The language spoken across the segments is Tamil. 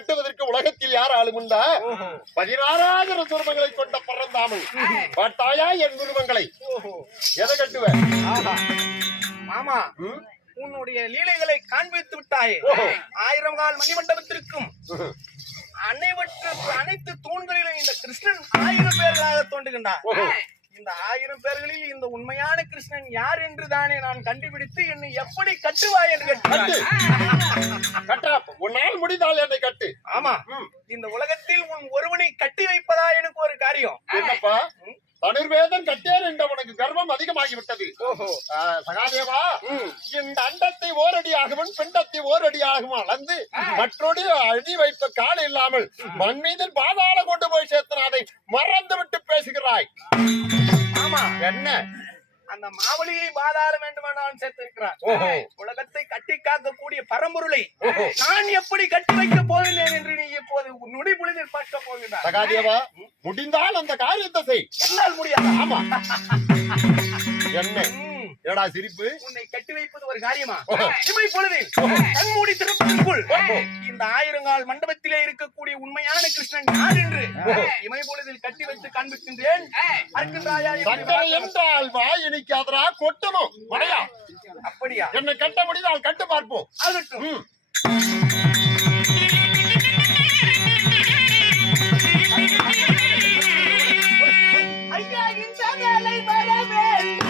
கட்டுவதற்கு உலகத்தில் யார் ஆளுமுண்டா? 16,000 துருவங்களை கொண்ட பரந்தாமல் பாட்டாயா என் குருவங்களை எதை கட்டுவேன்? மாமா, உன்னுடைய லீலைகளை காண்பித்து விட்டாயே. 1000 கால் மணிமண்டபத்திற்கும் அனைத்து தூண்களிலும் இந்த கிருஷ்ணன் 1000 பேர்களாக தோன்றுகின்றார். இந்த 1000 பேர்களில் இந்த உண்மையான கிருஷ்ணன் யார் என்று தானே நான் கண்டுபிடித்து என்னை எப்படி கட்டுவாய் என்று கட்டு. உன்னால் முடிந்தால் என்னை கட்டு. ஆமா, இந்த உலகத்தில் உன் ஒருவனை கட்டி வைப்பதா எனக்கு ஒரு காரியம். என்னப்பா தனுர்வேதன் கட்டேன் என்ற உனக்கு கர்வம் அதிகமாகிவிட்டது. சகாதேவா, இந்த அண்டத்தை ஓரடியாகவும் பிண்டத்தை ஓரடியாகவும் அளந்து மற்றொரு அடி வைத்த கால் இல்லாமல் மண் மீது பாதாள கொண்டு போய் சேர்த்தன அதை மறந்து விட்டு பேசுகிறாய். ஆமா, என்ன அந்த மாவலியை பாதாளம் வேண்டுமானாலும் சேர்த்திருக்கிறார். உலகத்தை கட்டி காக்கக்கூடிய பரம்பொருளை நான் எப்படி கட்டி வைக்க போகிறேன் என்று நீ இப்போது நொடி பொழுதில் பார்க்க போகிறார். சகாதேவா, முடிந்தால் அந்த காரியத்தை செய். என்னால் முடியாது. ஆமா, என்ன ஏடா சிரிப்பு? உன்னை கட்டி வைப்பது ஒரு காரியமா? இமை பொழுதில் கண்மூடி திறப்பதற்குள் இந்த 1000 கால் மண்டபத்திலே இருக்கக்கூடிய உண்மையான கிருஷ்ணன் யார் என்று இமை பொழுதில் கட்டி வைத்து காண்பிக்கின்றேன். சங்கரை என்றால் வாய் இனிக்காதரா கொட்டமோ மடையா? அப்படியா? என்னை கட்ட முடிந்தால் கட்டு பார்ப்போம். ஆகட்டும். ஐயா, இந்த வேலை வர வேண்டும்.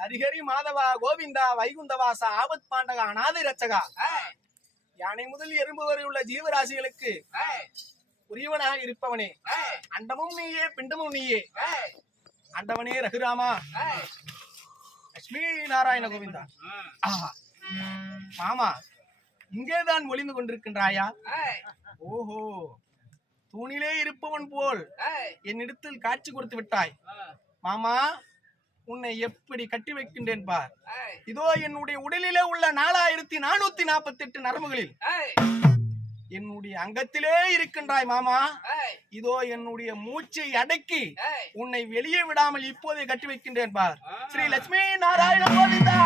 ஹரிஹரி மாதவா கோவிந்தா வைகுந்தவாசா ஆபத் பாண்டகா அநாதை ரட்சகா யானை முதல் எறும்பு வரை உள்ள ஜீவராசிகளுக்கு உரியவனாக இருப்பவனே, அண்டமும் நீயே பிண்டமும் நீயே, அண்டவனே ரகுராமா லட்சுமி நாராயண கோவிந்தா. மாமா, இங்கேதான் ஒளிந்து கொண்டிருக்கின்றாயா? ஓஹோ, தூணிலே இருப்பவன் போல் என்னிடத்தில் காட்சி கொடுத்து விட்டாய். மாமா, உன்னை எப்படி கட்டி வைக்கின்றேன் பார். இதோ என்னுடைய உடலிலே உள்ள 4448 நரம்புகளில் என்னுடைய அங்கத்திலே இருக்கின்றாய் மாமா. இதோ என்னுடைய மூச்சை அடக்கி உன்னை வெளியே விடாமல் இப்போதே கட்டி வைக்கின்றேன் பார். ஸ்ரீ லட்சுமி நாராயண கோவிந்தா.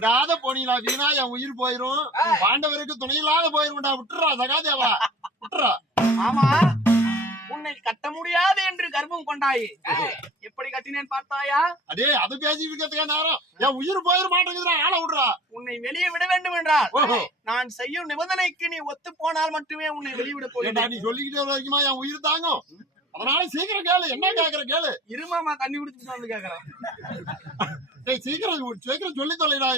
விடாத போனீங்களா வீணா என் உயிர் போயிரும், பாண்டவருக்கு துணை இல்லாத போயிரும்டா. விட்டுறா சகாதேவா, விட்டுறா. ஆமா, உன்னை கட்ட முடியாது என்று கர்ப்பம் கொண்டாயே, எப்படி கட்டினேன் பார்த்தாயா? அடே அது பேசிக்கிறதுக்கே நேரம், என் உயிர் போயிட மாட்டேங்குதுடா, ஆள விடுறா. உன்னை வெளியே விட வேண்டும் என்றால் நான் செய்யும் நிபந்தனைக்கு நீ ஒத்து போனால் மட்டுமே உன்னை வெளிவிட போகிறேன். நீ சொல்லிக்கிட்டே வரைக்குமா என் உயிர் தாங்கும்? அதனால சீக்கிரம் கேளு, என்ன கேக்குற கேளு. இருமாமா தண்ணி குடிச்சுட்டு வந்து கேக்குறேன். சீக்கிரம் சீக்கிரம் சொல்லி தொலைடா.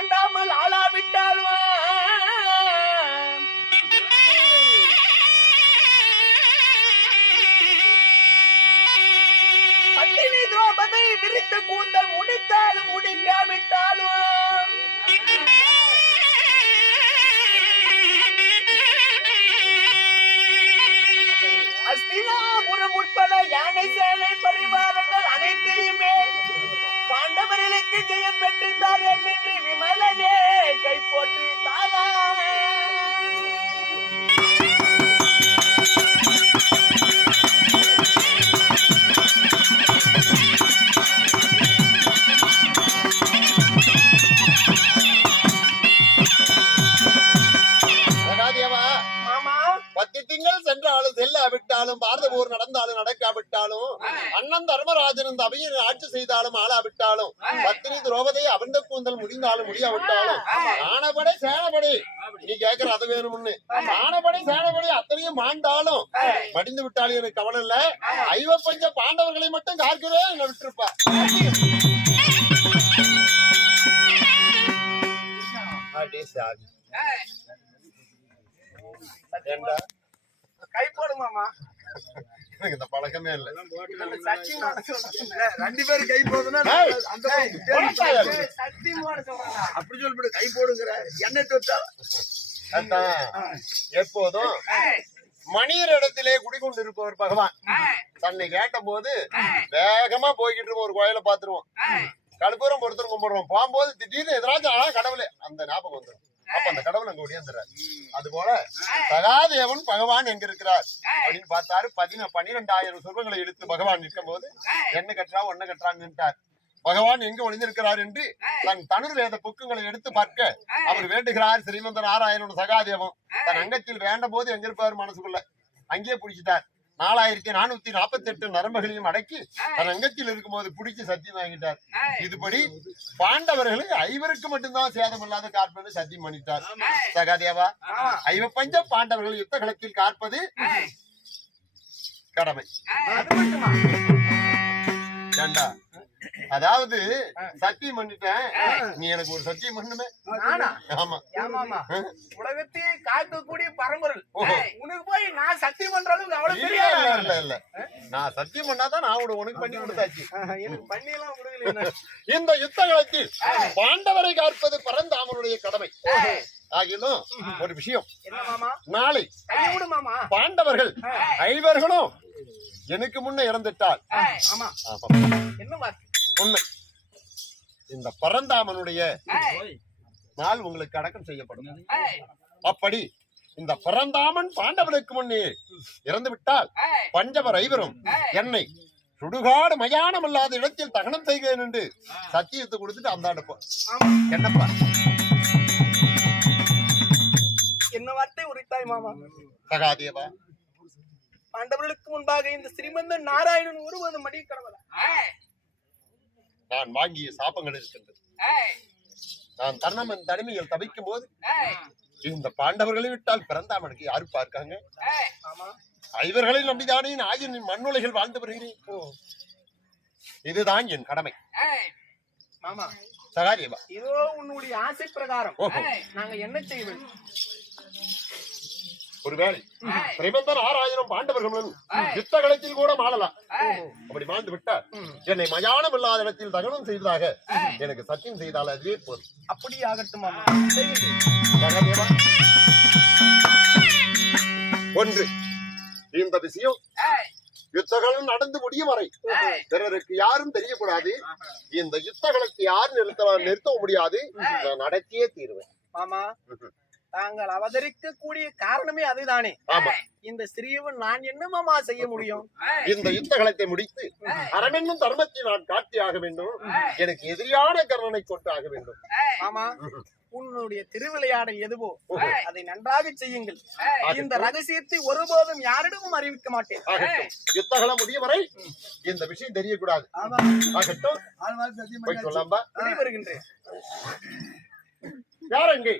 ஆண்டாமல் ஆளாவிட்டாலும் பத்தினி திரௌபதி விரித்த கூந்தல் முடித்தாலும் முடிக்காவிட்டாலும் அஸ்தினாபுரம் உட்பட யானை சேனை பரிவாரங்கள் அனைத்தையுமே பாண்டவர்களுக்கு ஜெயம் பெற்றிருந்தார் என்று விமலனே கை போட்டு தாயா. செல்லாவிட்டாலும் பாரத போர் நடந்தாலும் நடக்காவிட்டாலும் அண்ணன் தர்மராஜன் இந்த அவையை ஆட்சி செய்தாலும் ஆளாவிட்டாலும் பத்தினி திரௌபதி அபந்த கூந்தல் முடிந்தாலும் முடியாவிட்டாலும் ஆனபடை சேனபடி நீ கேக்குற அது வேணும்னு ஆனபடி சேனபடி அத்தனையும் மாண்டாலும் மடிந்து விட்டாலும் எனக்கு கவலை இல்ல. ஐவ பஞ்ச பாண்டவர்களை மட்டும் காக்கிறே என்ன விட்டுருப்பா. கை போடுமாமா, எனக்கு இந்த பழக்கமே இல்ல. ரெண்டு பேரும் கை போதுன்னா அப்படி சொல்லிவிடு. கை போடுங்கிற எண்ணெய் தொட்டா எப்போதும் மணியர் இடத்திலே குடிக்கொண்டிருப்பவர் பகவான் தன்னை கேட்ட போது வேகமா போய்கிட்டு இருப்போம். ஒரு கோயில பாத்துருவோம், கடுப்பூரம் பொறுத்தரும் கும்பிடுறோம். போகும்போது திடீர்னு எதிராச்சும் கடவுளே அந்த ஞாபகம் வந்துடும். அப்ப அந்த கடவுள் அங்க ஒடியாந்துறாரு. அது போல சகாதேவன் பகவான் எங்க இருக்கிறார் அப்படின்னு பார்த்தாரு. 12,000 சொர்க்கங்களை எடுத்து பகவான் நிற்கும் போது என்ன கட்டுறா ஒன்ன கட்டுறான்னுட்டார். பகவான் எங்க ஒளிந்திருக்கிறார் என்று தன் தனுர் வேத புக்குங்களை எடுத்து பார்க்க அவர் வேண்டுகிறார். ஸ்ரீமந்த நாராயணன் சகாதேவன் தன் அங்கத்தில் வேண்ட போது எங்க இருப்பார் மனசுக்குள்ள அங்கேயே பிடிச்சிட்டார். 4448 நரம்புகளையும் அடக்கி தன் அங்கத்தில் இருக்கும் போது பிடிச்சு சத்தியம் வாங்கிட்டார். இதுபடி பாண்டவர்களுக்கு ஐவருக்கு மட்டும்தான் சேதம் இல்லாத காற்பது சத்தியம் பண்ணிட்டார். சகாதேவா, ஐவ பஞ்ச பாண்டவர்கள் யுத்த களத்தில் காற்பது கடமை. ஏண்டா அதாவது சத்தியம் பண்ணிட்டேன், நீ எனக்கு ஒரு சத்தியம் பண்ணுமே. ஆமா, உலகத்தையே காக்கக்கூடிய பரம்பொருள் உனக்கு போய் நான் சத்தியம் பண்ற அளவுக்கு அவ்வளவு பெரிய இல்ல இல்ல. நான் சத்தியம் பண்ணாதான் நான் உனக்கு பண்ணி கொடுத்தாச்சு. எனக்கு பண்ணி எல்லாம் கொடுக்கல. இந்த யுத்த காலத்தில் பாண்டவரை காப்பது பரந்தாமனுடைய கடமை. ஆகிலும் ஒரு விஷயம், நாளை பாண்டவர்கள் ஐவர்களும் எனக்கு முன்ன இறந்துட்டால் உண்மை இந்த பரந்தாமனுடைய நாள் உங்களுக்கு அடக்கம் செய்யப்படும். அப்படி இந்த பரந்தாமன் பாண்டவனுக்கு முன்னே இறந்து விட்டால் பஞ்சவர் ஐவரும் என்னை சுடுகாடு மயானம் இல்லாத இடத்தில் தகனம் செய்கிறேன் என்று சத்தியத்தை கொடுத்துட்டு அந்த என்னப்பா என்ன வார்த்தை உரைத்தாய் மாமா? சகாதேவா, பாண்டவர்களுக்கு முன்பாக இந்த ஸ்ரீமந்த நாராயணன் ஒருவது மடி கடவுள நான் வாங்கிய சாபங்கள் இருக்கின்றது. நான் தன்னமன் தனிமையில் தவிக்கும் போது இந்த பாண்டவர்களை விட்டால் பிறந்தாமனுக்கு யாரு பார்க்காங்க? ஐவர்களை நம்பிதானே ஆயனின் மண்ணுலைகள் வாழ்ந்து வருகிறேன். இதுதான் என் கடமை. மாமா சகாதேவா, இதோ உன்னுடைய ஆசை பிரகாரம் நாங்க என்ன செய்ய வேண்டும்? ஒருவேளை திரைமந்தன் 6000 பாண்டவர்களும் யுத்த களத்தில் கூட மாளலாம். அப்படி மாண்டு விட்டார் என்னை மயானம் இல்லாத இடத்தில் தகனம் செய்ததாக எனக்கு சத்தியம் செய்தால் அதுவே போதும். அப்படி ஆகட்டும் மாமா. சகாதேவா, ஒன்று இந்த விஷயம் யுத்தகளும் நடந்து முடியும் வரை பிறருக்கு யாரும் தெரியக்கூடாது. இந்த யுத்தகளுக்கு யாரும் நிறுத்தவும் முடியாது. நான் நடத்தியே தீருவேன். மாமா, தாங்கள் அவதரிக்கக்கூடிய காரணமே அதுதானே. ஆமா, இந்த ஸ்ரீவன் நான் என்ன மாமா செய்ய முடியும்? இந்த யுத்தகலத்தை முடித்து அறமென்னும் தர்மத்தை நான் காட்டியாக வேண்டும். எனக்கு எதிரியான கர்ணனை கொண்டு ஆக வேண்டும். மாமா, உன்னுடைய திருவிளையாடல் எதுவோ அதை நன்றாக செய்யுங்கள். இந்த ரகசியத்தை ஒருபோதும் யாரிடமும் அறிவிக்க மாட்டேன். யுத்தகலம் முடியும் வரை இந்த விஷயம் தெரியக்கூடாது. ஆகட்டும், போய் சொல்லாம்பா. வருகின்றேன். யார் அங்கே?